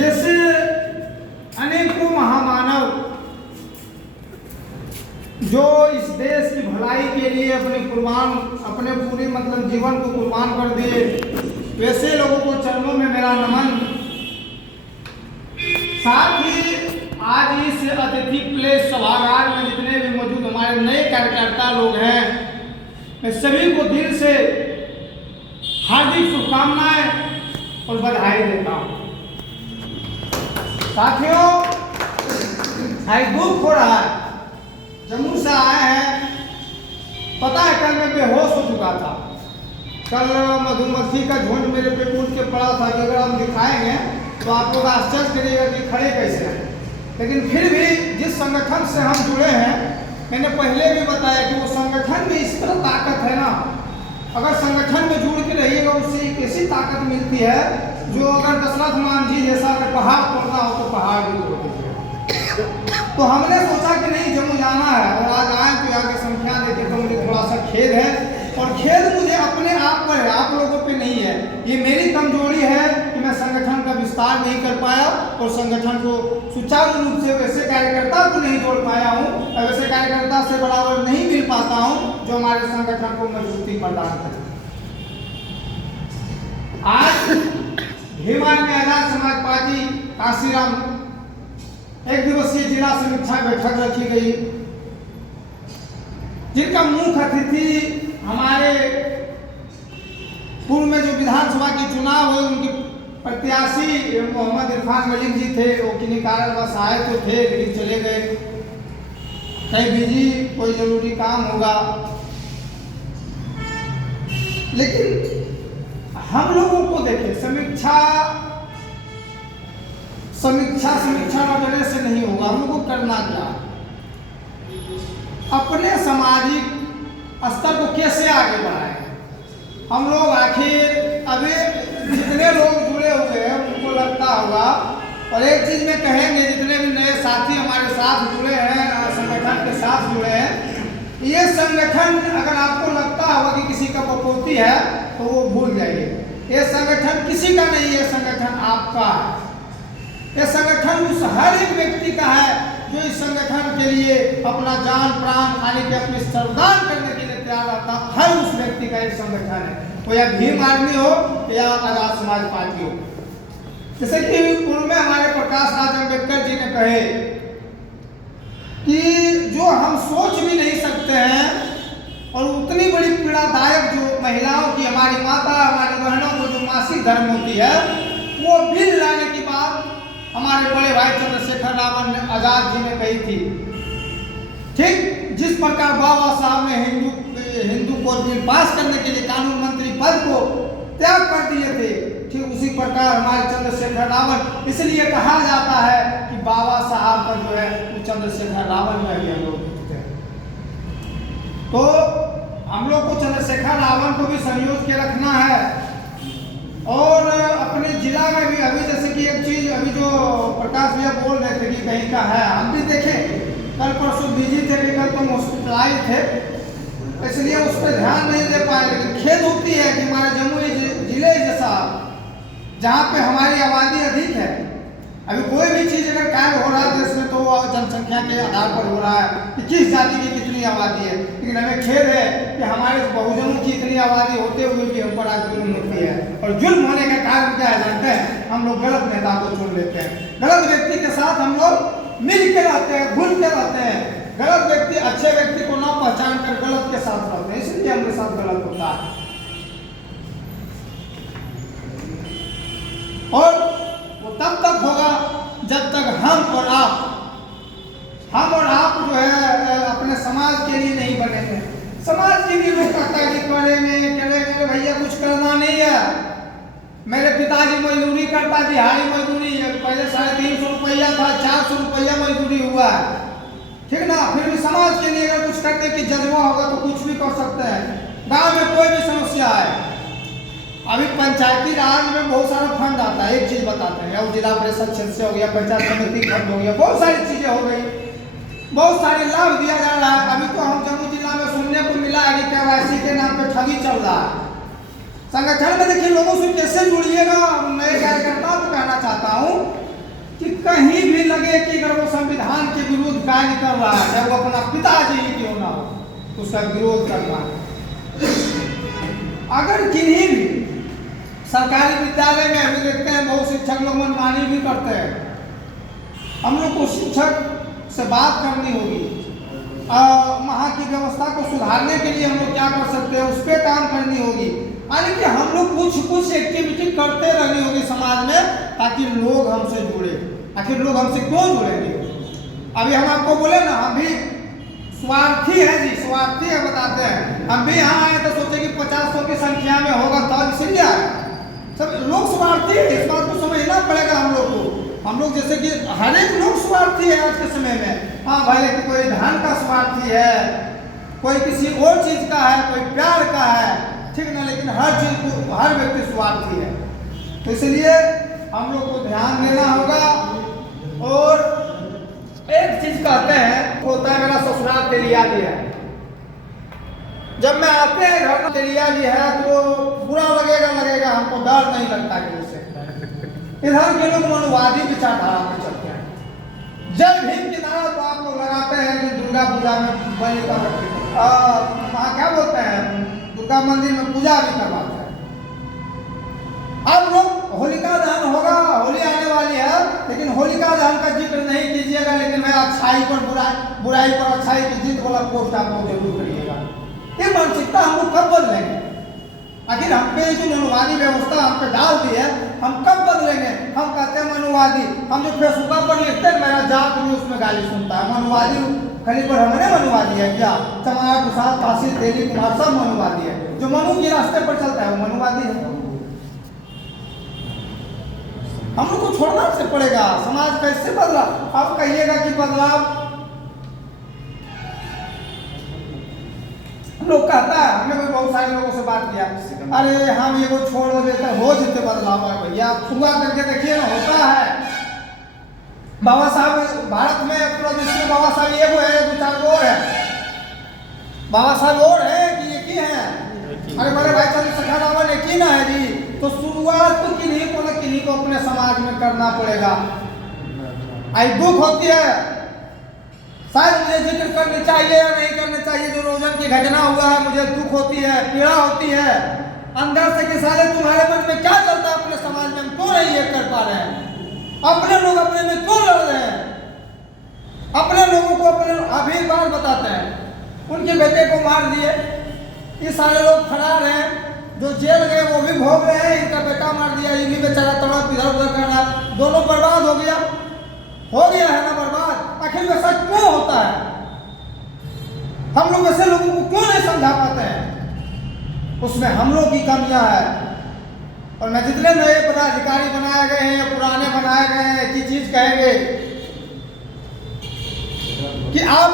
जैसे अनेकों महामानव जो इस देश की भलाई के लिए अपने पूरे मतलब जीवन को कुर्बान कर दिए, वैसे लोगों को चरणों में मेरा नमन। साथ ही आज इस अतिथि प्लेस सभागार में जितने भी मौजूद हमारे नए कार्यकर्ता लोग हैं, मैं सभी को दिल से हार्दिक शुभकामनाएं और बधाई देता हूं। साथियों, आज दुख हो रहा है, जम्मू से आए हैं। पता है कल मैं बेहोश हो चुका था। कल मधुमक्खी का झुंड मेरे पे कूद के पड़ा था कि अगर हम दिखाएंगे तो आप लोग आश्चर्य करिएगा कि खड़े कैसे हैं। लेकिन फिर भी जिस संगठन से हम जुड़े हैं, मैंने पहले भी बताया कि वो संगठन में इस तरह ताकत है ना, अगर संगठन में जुड़ के रहिएगा उससे एक ऐसी ताकत मिलती है जो अगर दशरथ मान जी जैसा अगर पहाड़ तोड़ना हो तो पहाड़ भी तोड़ दीजिएगा। तो हमने सोचा कि नहीं जम्मू जाना है, और आज आए तो यहाँ की संख्या देखे तो मुझे थोड़ा सा खेद है, और खेद मुझे अपने आप पर है, आप लोगों पे नहीं है। ये मेरी कमजोरी है कि मैं संगठन का विस्तार नहीं कर पाया और संगठन को सुचारू रूप से वैसे कार्यकर्ता को नहीं जोड़ पाया हूँ, वैसे कार्यकर्ता से बराबर नहीं मिल पाता हूँ जो हमारे संगठन को मजबूती प्रदान करे। आज भीमान में आजाद समाज पार्टी काशीराम एक दिवसीय जिला समीक्षा बैठक रखी गई, जिनका मुख्य अतिथि हमारे पूर्व में जो विधानसभा के चुनाव हुए उनके प्रत्याशी मोहम्मद इरफान मलिक जी थे। वो किन्हीं कारणवश आए तो थे लेकिन चले गए, कहीं बिजी कोई जरूरी काम होगा। लेकिन हम लोगों को देखें, समीक्षा वगैरह से नहीं होगा। हम लोगों को करना क्या, अपने सामाजिक स्तर को कैसे आगे बढ़ाएं। हम लोग आखिर अभी जितने लोग जुड़े हुए हैं उनको लगता होगा, और एक चीज में कहेंगे जितने भी नए साथी हमारे साथ जुड़े हैं, संगठन के साथ जुड़े हैं, ये संगठन अगर आपको लगता होगा कि किसी का बकौती है तो वो भूल जाइए। ये संगठन किसी का नहीं है, संगठन आपका है। ये संगठन उस हर एक व्यक्ति का है जो इस संगठन के लिए अपना जान प्राण यानी कि अपनी श्रमदान करने के लिए तैयार रहता, हर उस व्यक्ति का एक संगठन है, वो या भीम आर्मी हो या आजाद समाज पार्टी हो। जैसे कि पूर्व में हमारे प्रकाश राज अम्बेडकर जी ने कहे कि जो हम सोच भी नहीं सकते हैं और उतनी बड़ी पीड़ादायक जो महिलाओं की, हमारी माता हमारी बहनों को जो मासिक धर्म होती है, वो बिल लाने की बात हमारे बड़े भाई चंद्रशेखर रावण ने आजाद जी ने कही थी। ठीक जिस प्रकार बाबा साहब ने हिंदू कोड बिल पास करने के लिए कानून मंत्री पद को त्याग कर दिए थे, ठीक उसी प्रकार हमारे चंद्रशेखर रावण, इसलिए कहा जाता है कि बाबा साहब का जो है वो चंद्रशेखर रावण में भी हम लोग दिखते हैं। तो हम लोग को चंद्रशेखर रावण को भी संयोज के रखना है, और अपने जिला में भी अभी जैसे कि एक चीज अभी जो प्रकाश भैया बोल रहे थे कि कहीं का है, हम भी देखें कल परसों बिजी थे, कल तुम हॉस्पिटलाइज थे इसलिए उस पर ध्यान नहीं दे पाए। लेकिन खेद होती है कि हमारे जम्मू जिले जैसा जहाँ पे हमारी आबादी अधिक है, अभी कोई भी चीज अगर कार्य हो रहा है देश में तो वो जनसंख्या के आधार पर हो रहा है कि किस जाति की कितनी आबादी है। लेकिन हमें खेद है कि हमारे बहुजनों की इतनी आबादी होते हुए भी हम पर आज जुल्म होती है, और जुल्म होने का कारण क्या है जानते हैं? हम लोग गलत नेता को चुन लेते हैं, गलत व्यक्ति के साथ हम लोग मिल के रहते हैं, घुल के रहते हैं, गलत व्यक्ति अच्छे व्यक्ति को ना पहचान कर गलत के साथ रहते हैं, इसलिए हमारे साथ गलत होता है। और वो तब तक होगा जब तक हम और आप जो है अपने समाज के लिए नहीं बनेंगे। समाज के लिए लोग कहता है कि करेंगे भैया, कुछ करना नहीं है। मेरे पिताजी मजदूरी करता, दिहाड़ी मजदूरी, पहले 350 रुपया था, 400 रुपया मजदूरी हुआ है, ठीक ना। फिर भी समाज के लिए अगर कुछ करने की जज्बा होगा तो कुछ भी कर सकते हैं। गांव में कोई भी समस्या है, अभी पंचायती राज में बहुत सारा फंड आता है, एक चीज बताते हैं, और जिला परिषद क्षेत्र से हो गया, पंचायत समिति फंड हो गया, बहुत सारी चीजें हो गई, बहुत सारे लाभ दिया जा रहा है। अभी तो हम जम्मू जिला में सुनने को मिला है कि KYC के नाम पे ठगी चल रहा है। संगठन में देखिए लोगों से कैसे जुड़िएगा। नए कार्यकर्ता को कहना चाहता हूँ भी लगे कि अगर वो संविधान के विरुद्ध कार्य कर रहा है, चाहे वो अपना पिताजी ही क्यों ना हो, तो उसका विरोध करना है। अगर किन्हीं भी सरकारी विद्यालय में हम देखते हैं बहुत शिक्षक लोग मनमानी भी करते हैं, हम लोग को शिक्षक से बात करनी होगी, वहाँ की व्यवस्था को सुधारने के लिए हम लोग क्या कर सकते हैं, उस पर काम करनी होगी। यानी कि हम लोग कुछ एक्टिविटी करते रहनी होगी समाज में, ताकि लोग हमसे जुड़े। आखिर लोग हमसे क्यों जुड़ेंगे? अभी हम आपको बोले ना, हम भी स्वार्थी है जी, स्वार्थी है बताते हैं। हम भी यहाँ आए तो सोचे कि 50-100 की संख्या में होगा तब इसीलिए आए। सब लोग स्वार्थी है, इस बात को समझना पड़ेगा हम लोग को। हम लोग जैसे कि हर एक लोग स्वार्थी है आज के समय में। हाँ भाई, लेकिन कोई धन का स्वार्थी है, कोई किसी और चीज का है, कोई प्यार का है, ठीक ना, लेकिन हर चीज को हर व्यक्ति स्वार्थी है। तो इसलिए हम लोग को ध्यान देना होगा। और एक चीज कहते हैं, होता है मेरा ससुराल तेलिया जी है, जब मैं आते हैं घर में तेलिया जी है तो बुरा लगेगा, हमको डर नहीं लगता कि उससे। इधर के लोग मनुवादी विचारधारा में चलते हैं। जय भीम की नारा तो आप लोग लगाते हैं कि दुर्गा पूजा में बलि का वहाँ क्या बोलते हैं, दुर्गा मंदिर में पूजा भी करवाते हैं। अब लोग होलिका दहन होगा, होली आने वाली है, लेकिन होलिका दहन का जिक्र नहीं कीजिएगा, लेकिन मैं अच्छाई पर बुराई पर अच्छाई की जीत वाला पोस्ट आप लोग जरूर करिएगा। ये मानसिकता हम लोग कब बदलेंगे? आखिर हम पे जो मनुवादी व्यवस्था हम पे डाल दी है, हम कब बदलेंगे? हम कहते हैं मनुवादी, हम जो फेसबुक पर लिखते हैं मेरा जात भी उसमें गाली सुनता है। मनुवादी खाली पर हमने मनुवादी है क्या? चमार, प्रसाद, काशी, तेली, कुमार सब मनुवादी है। जो मनु के रास्ते पर चलता है वो मनुवादी है। हम लोग को छोड़ना से पड़ेगा। समाज कैसे बदला? आप कहिएगा कि बदलाव लोग कहता है, हमने भी बहुत सारे लोगों से बात किया, अरे हम ये वो छोड़ देते हो जितने बदलाव है भैया, पूरा करके देखिए ना, होता है। बाबा साहब भारत में पूरा विश्व में बाबा साहब ये वो है, 2-4 और है। बाबा साहब और है कि एक ही है? अरे बड़े भाई चंद्रशेखर रावण एक ही ना है जी। तो शुरुआत तो किन्हीं को न किन्हीं को अपने समाज में करना पड़ेगा। आई दुख होती है, शायद मुझे जिक्र करनी चाहिए या नहीं करनी चाहिए, जो रोजन की घटना हुआ है, मुझे दुख होती है, पीड़ा होती है अंदर से कि साले तुम्हारे मन में क्या चलता है अपने समाज में, हम क्यों नहीं ये कर पा रहे हैं? अपने लोग अपने में क्यों लड़ रहे हैं? अपने लोगों को अपने अभी एक बार बताते हैं, उनके बेटे को मार दिए, ये सारे लोग फरार हैं, जो जेल गए वो भी भोग रहे हैं, इनका बेटा मार दिया, ये भी बेचारा तड़प इधर उधर कर रहा है, दोनों बर्बाद हो गया है ना बर्बाद। आखिर वैसा क्यों होता है? हम लोग ऐसे लोगों को क्यों नहीं समझा पाते हैं? उसमें हम लोग की कमियां है। और मैं जितने नए पदाधिकारी बनाए गए हैं या पुराने बनाए गए हैं, एक ही चीज कहेंगे कि आप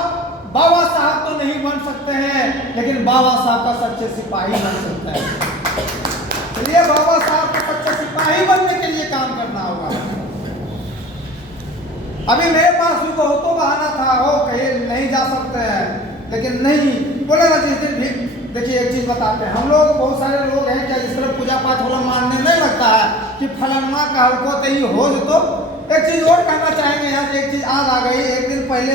बाबा साहब तो नहीं बन सकते हैं, लेकिन बाबा साहब का सच्चे सिपाही बन सकते हैं। इसलिए बाबा साहब का सच्चे सिपाही बनने के लिए काम करना होगा। अभी मेरे पास भी बहुत बहाना था, हो कहीं नहीं जा सकते हैं, लेकिन नहीं बोले ना जिस दिन भी। देखिए एक चीज बताते हैं, हम लोग बहुत सारे लोग हैं क्या जिस तरह पूजा पाठ वाला मानने नहीं लगता है कि फलाना का हल्को तो ही हो। तो एक चीज और कहना चाहेंगे यहाँ, एक चीज आज आ गई। एक दिन पहले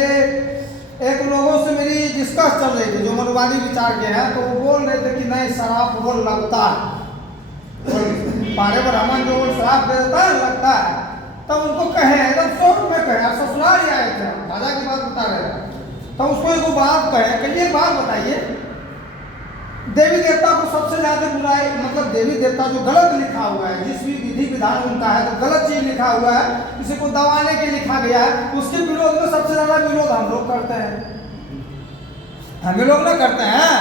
एक लोगों से मेरी डिस्कस चल रही थी जो मनुवादी विचार के हैं, तो वो बोल रहे थे कि नहीं शराब वो लगता है, पारे ब्राह्मण जो शराब दे देता है लगता है। तब उनको कहे एकदम शौक में कहे, ससुराल ही आए थे, राजा की बात बता रहे थे, तो उसको एक बात कहे कि ये बात बताइए, देवी देवता को सबसे ज्यादा बुराई, मतलब देवी देवता जो गलत लिखा हुआ है, जिस भी विधि विधान उनका है तो गलत चीज लिखा हुआ है, किसी को दबाने के लिखा गया है, उसके विरोध में सबसे ज्यादा विरोध हम लोग करते हैं। हम लोग ना करते हैं,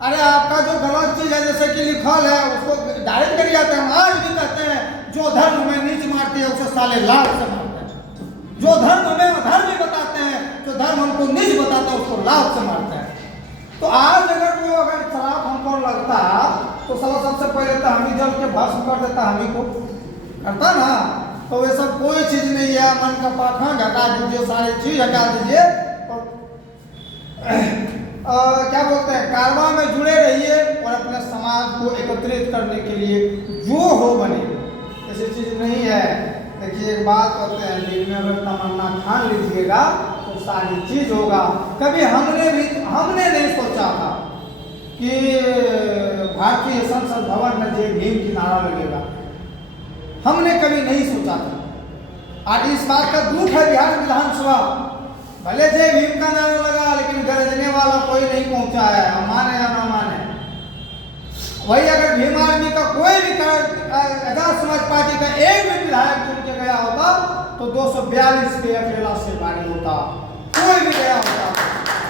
अरे आपका जो गलत चीज है जैसे कि लिखल है उसको डायरेक्ट कर जाते हैं। हम आज भी कहते हैं जो धर्म में नीच मारती है उसे साले लात से मारते हैं, जो धर्म में अधर्म बताते हैं, जो धर्म हमको नीच बताता है उसको लात से मारते हैं। तो आज अगर शराब हमको लगता तो साला सबसे पहले तो हम ही जल के भस्म कर देता, हम ही को करता ना। तो ये सब कोई चीज नहीं है, मन का पाखंड हटा दीजिए, सारी चीज हटा दीजिए और क्या बोलते हैं कारवां में जुड़े रहिए और अपने समाज को एकत्रित करने के लिए जो हो बने, ऐसी चीज नहीं है। देखिए बात कहते हैं, दिल में अगर तमन्ना ठान लीजिएगा तो सारी चीज होगा। कभी हमने नहीं सोचा था कि भारतीय संसद भवन में जय भीम की नारा लगेगा, हमने कभी नहीं सोचा था। और इस बात का दुख है बिहार विधानसभा, भले जय भीम का नारा लगा लेकिन गरजने वाला कोई नहीं पहुंचा है, हम माने या ना माने। वही अगर भीम आर्मी का कोई भी आजाद समाज पार्टी का एक भी विधायक चुन के गया होता तो 242 पे अकेला से पारी होता, कोई भी गया होता।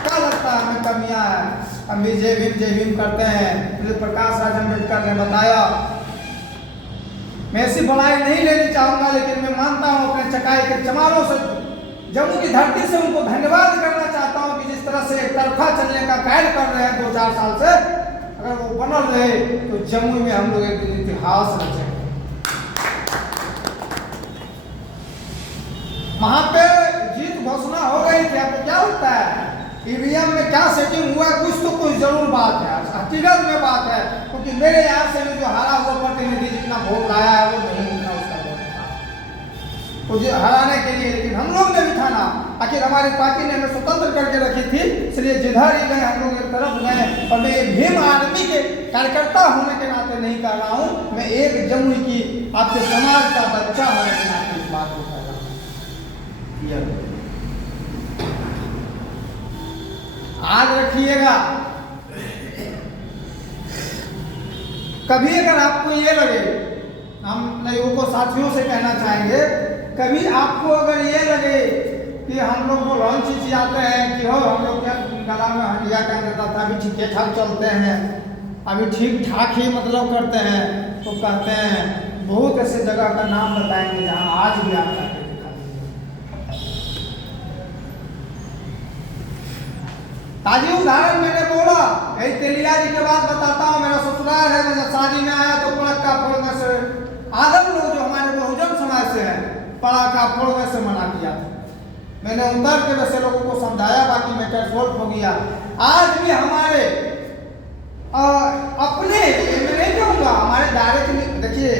क्या लगता है हमें कमियां है? हम भी जय भीम करते हैं। प्रकाश राज अम्बेडकर ने बताया, मैं ऐसी बड़ाई नहीं लेनी चाहूंगा लेकिन मैं मानता हूं अपने चकाई के चमारों से, जम्मू की धरती से उनको धन्यवाद करना चाहता हूं कि जिस तरह से एक तरफा चलने का कार्य कर रहे हैं 2-4 साल से, अगर वो बनल रहे तो जम्मू में हम लोग एक दिन इतिहास रचेंगे। वहां पे जीत घोषणा हो गई थी, आपको क्या लगता है ईवीएम में क्या सेटिंग हुआ? कुछ तो कुछ जरूर बात है, हकीकत में बात है, क्योंकि मेरे यहाँ से भी जो हारा हुआ प्रतिनिधि जितना वोट लाया है वो नहीं उतना उसका वोट था मुझे हराने के लिए, लेकिन हम लोग ने भी था ना, आखिर हमारी पार्टी ने हमें स्वतंत्र करके रखी थी, इसलिए जिधर ही गए हम लोग एक तरफ गए। और मैं भीम आर्मी के कार्यकर्ता होने के नाते नहीं कर रहा हूँ, मैं एक जम्मू की आपके समाज का बच्चा होने के नाते इस बात को कर रहा हूँ। आज रखिएगा, कभी अगर आपको ये लगे, हम लोगों को साथियों से कहना चाहेंगे, कभी आपको अगर ये लगे कि हम लोग को लॉन्च चिचियाते हैं कि हो हम लोग क्या गला में हंडिया कर देता था, अभी ठीक ठाक चलते हैं, अभी ठीक ठाक ही मतलब करते हैं, तो कहते हैं बहुत ऐसे जगह का नाम बताएंगे जहाँ आज भी आप जाके दिखा दीजिए। ताजी उदाहरण मैंने बोला, यही तेलिया जी के बाद बताता हूँ, मेरा ससुराल है, मैं जब शादी में आया तो पड़ाका फोड़ने से आदम लोग जो हमारे बहुजन समाज से हैं पड़ाका फोड़ने से मना किया था। मैंने उतर के वैसे लोगों को समझाया, बाकी मैं कैसोट हो गया। आज भी हमारे अपने, मैं नहीं कहूँगा हमारे डायरेक्ट, देखिए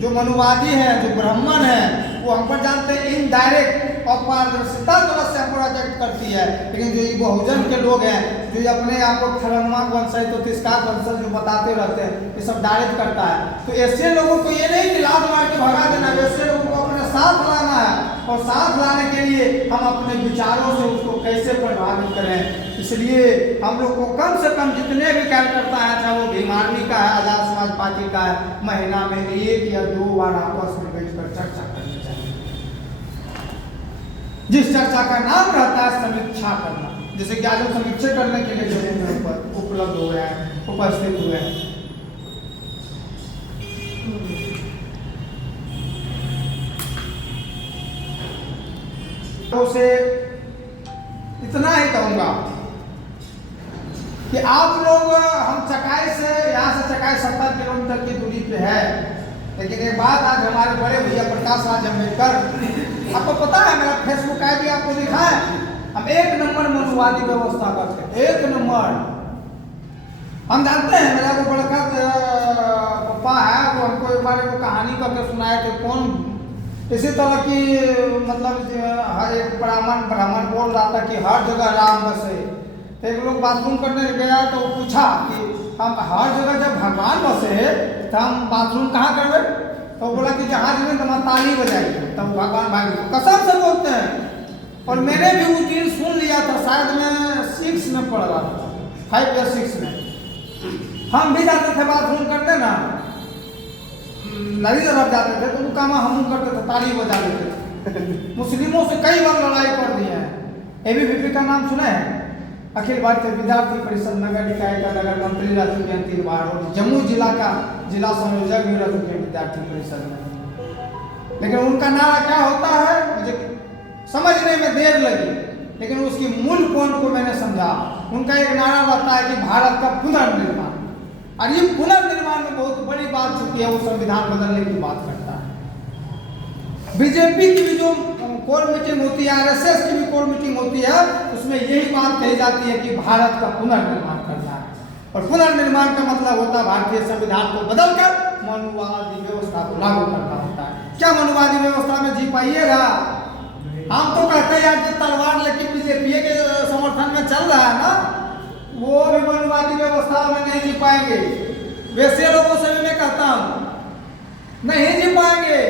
जो मनुवादी हैं, जो ब्राह्मण हैं, वो हम पर जानते हैं इनडायरेक्ट और पारदर्शिता तरह से हमको अटैक करती है, लेकिन जो ये बहुजन के लोग हैं जो अपने आप को खरनमा वंश है तो तिस्का वंश जो बताते रहते हैं, ये सब डायरेक्ट करता है। तो ऐसे लोगों को ये नहीं कि लात मार के भगा देना, ऐसे लोगों को अपने साथ लाना है, और साथ लाने के लिए हम अपने विचारों से उसको कैसे प्रभावित करें। इसलिए हम लोग को कम से कम जितने भी कार्यकर्ता हैं, चाहे वो भीम आर्मी का है, आजाद समाज पार्टी का है, महीना में 1 या 2 बार आपस में बैठकर चर्चा करनी चाहिए। जिस चर्चा का नाम रहता है समीक्षा करना, जैसे कि आज हम समीक्षा करने के लिए जो उपलब्ध हो रहे हैं, उपस्थित हुए हैं। तो से इतना ही कहूँगा कि आप लोग, हम चकाई से यहाँ से चकाई 70 किलोमीटर की दूरी पे है, लेकिन एक बात आज हमारे बड़े भैया प्रकाश राज अम्बेडकर, आपको पता है मेरा फेसबुक आईडी आपको दिखा है, हम 1 नंबर मनुवादी व्यवस्था करते हैं, 1 नंबर। हम जानते हैं, मेरा को बड़का पप्पा है, वो हमको एक बार कहानी करके सुनाए थे, कौन इसी तरह की मतलब हर एक ब्राह्मण बोल रहा था कि हर जगह राम बसे। तो एक लोग बाथरूम करने गया तो पूछा कि हम हर जगह जब भगवान बसे तो हम बाथरूम कहाँ करवे? तो बोला कि जहाँ जमीन तो हम ताली बजाएंगे, तब भगवान भाई कसम से बोलते हैं। और मैंने भी उस दिन सुन लिया था, शायद मैं 6 में पढ़ रहा था, 5 या 6 में। हम भी जाते थे बाथरूम करने ना, नदी तरफ जाते थे तो वो काम हम करते थे, ताली बजा देते थे। मुस्लिमों से कई बार लड़ाई कर दी है। ABVP का नाम सुना है? अखिल भारतीय विद्यार्थी परिषद नगर निकाय का नगर मंत्री रह चुके हैं 3 बार, और जम्मू जिला का जिला संयोजक भी रह चुके हैं विद्यार्थी परिषद में। लेकिन उनका नारा क्या होता है मुझे समझने में देर लगी, लेकिन उसकी मूल पॉइंट को मैंने समझा। उनका एक नारा रहता है कि भारत का पुनर्निर्माण, और ये पुनर्निर्माण में बहुत बड़ी बात चुकी है, वो संविधान बदलने की बात करता है। बीजेपी की भी जो कोर मीटिंग होती है, RSS की भी कोर मीटिंग होती है, उसमें यही बात कही जाती है कि भारत का पुनर्निर्माण करना है। और पुनर्निर्माण का मतलब होता है भारतीय संविधान को बदलकर मनुवादी व्यवस्था को लागू करना होता है। क्या मनुवादी व्यवस्था में जी पाइएगा? हम तो कहते हैं यार कि तलवार लेके बीजेपी के समर्थन में चल रहा है ना, वो भी मनुवादी व्यवस्था में नहीं जी पाएंगे। वैसे लोगों से भी मैं कहता हूं नहीं जी पाएंगे।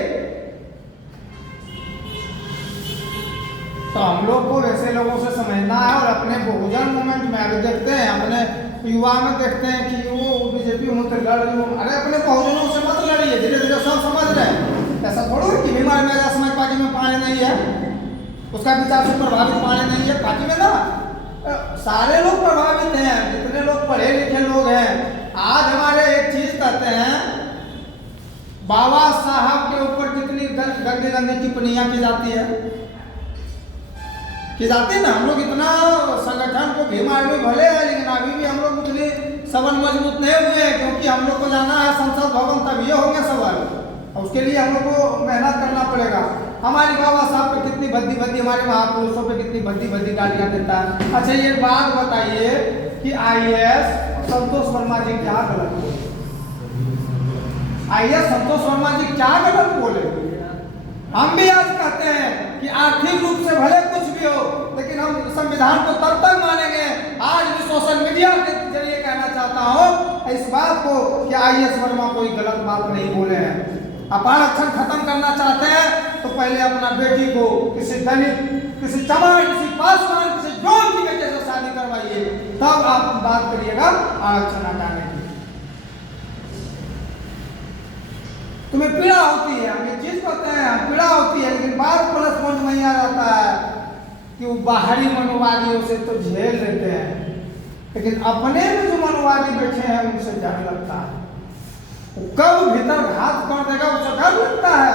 तो हम लोग को वैसे लोगों से समझना है और अपने बहुजन मूवमेंट में अभी देखते हैं, अपने युवा में देखते हैं कि वो बीजेपी मुझे लड़ रही हो, अरे अपने बहुजनों से मत लड़िए, धीरे धीरे सब समझ रहे हैं। ऐसा थोड़ा है कि बीमार मेरा समाज पार्टी में पाने नहीं है, उसका विचार से प्रभावित पाने नहीं है पार्टी में ना, सारे लोग प्रभावित हैं, जितने लोग पढ़े लिखे लोग हैं। आज हमारे एक चीज कहते हैं, बाबा साहब के ऊपर जितनी गंदी गंदी टिप्पणियां की जाती है ना, हम लोग इतना संगठन को भीम आर्मी भले है, लेकिन अभी भी हम लोग उतने सबल मजबूत नहीं हुए हैं, क्योंकि हम लोग को जाना है संसद भवन, तब ये होंगे सबल, और उसके लिए हम लोग को मेहनत करना पड़ेगा। हमारी बाबा साहब पे कितनी भद्दी हमारे महापुरुषों पे कितनी भद्दी गालियां देता है। अच्छा ये बात बताइए कि IAS संतोष वर्मा जी क्या गलत बोले? IAS संतोष वर्मा जी क्या गलत बोले? हम भी आज कहते हैं कि आर्थिक रूप से भले कुछ भी हो, लेकिन हम संविधान को तब तक मानेंगे। आज भी सोशल मीडिया के जरिए कहना चाहता हूं इस बात को कि IAS वर्मा कोई गलत बात नहीं बोले हैं। आप आरक्षण खत्म करना चाहते हैं तो पहले अपना बेटी को किसी दलित, किसी चमार, किसी पासवान, किसी जौन की बेटे से शादी करवाइए, तब आप बात करिएगा आरक्षण हटाने की। तुम्हें पीड़ा होती है, हम ये चीज कहते हैं, पीड़ा होती है, लेकिन बात प्लस पॉइंट में आ जाता है कि वो बाहरी मनोवादियों से तो झेल लेते हैं, लेकिन अपने में जो मनोवादी बैठे हैं उनसे डर लगता है। वो कब भीतर घात कर देगा उसे डर लगता है।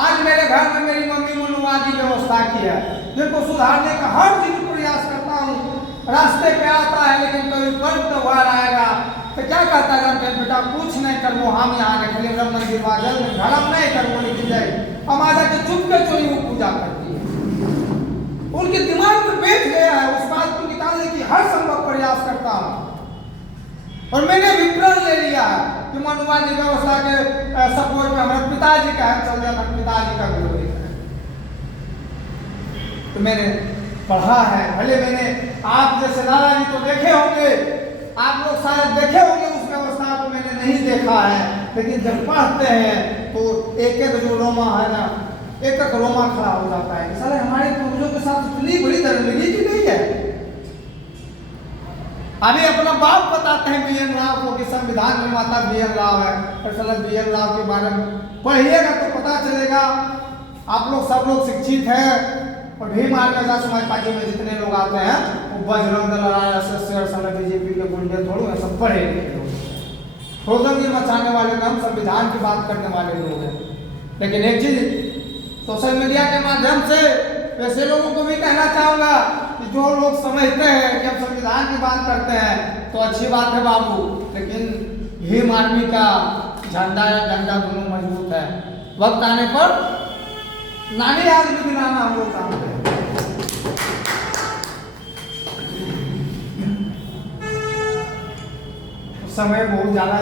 आज मेरे घर में मेरी मम्मी मनोवादी व्यवस्था की है, जिनको सुधारने का हर चीज प्रयास करता हूँ। रास्ते पे आता है लेकिन कभी पर्व त्योहार आएगा तो क्या कहता है बेटा कुछ नहीं करबो, हम यहाँ ने खाली राम मंदिर बाजल में धर्म नहीं करबो, लेकिन जाए हम आजा के चुप के चोरी वो पूजा करती है। उनके दिमाग में बैठ गया है, उस बात को निकालने की हर संभव प्रयास करता हूँ। और मैंने भी प्रण ले लिया है कि मनुवादी व्यवस्था के सपोर्ट में हमारे पिताजी का है, चल जाना पिताजी का विरोधी है। तो मैंने पढ़ा है, भले मैंने आप जैसे दादाजी तो देखे होंगे, आप लोग शायद देखे होंगे उस व्यवस्था को, मैंने नहीं देखा है, लेकिन जब पढ़ते हैं तो एक एक जो रोमा है ना, एक एक रोमा खड़ा हो जाता है। साले हमारे पूर्वजों के साथ इतनी बड़ी दरिंदगी की गई है। अभी अपना बाप बताते हैं BN राव को कि संविधान निर्माता BN राव है, और साला BN राव के बारे में पढ़िएगा तो पता चलेगा। आप लोग सब लोग शिक्षित हैं, और भीम आर्मी समाज पार्टी में जितने लोग आते हैं वो बजरंग दल, RSS और साला बीजेपी के गुंडे थोड़े हैं, सब पढ़े थोड़ी मचाने वाले हम संविधान की बात करने वाले लोग हैं। लेकिन एक चीज सोशल मीडिया के माध्यम से वैसे लोगों को भी कहना चाहूंगा कि जो लोग समझते हैं कि हम संविधान की बात करते हैं तो अच्छी बात है बाबू, लेकिन भीम आर्मी का झंडा या डंडा दोनों मजबूत है। वक्त आने पर नानी आज भी दिलाना हम लोग चाहते हैं। समय बहुत ज्यादा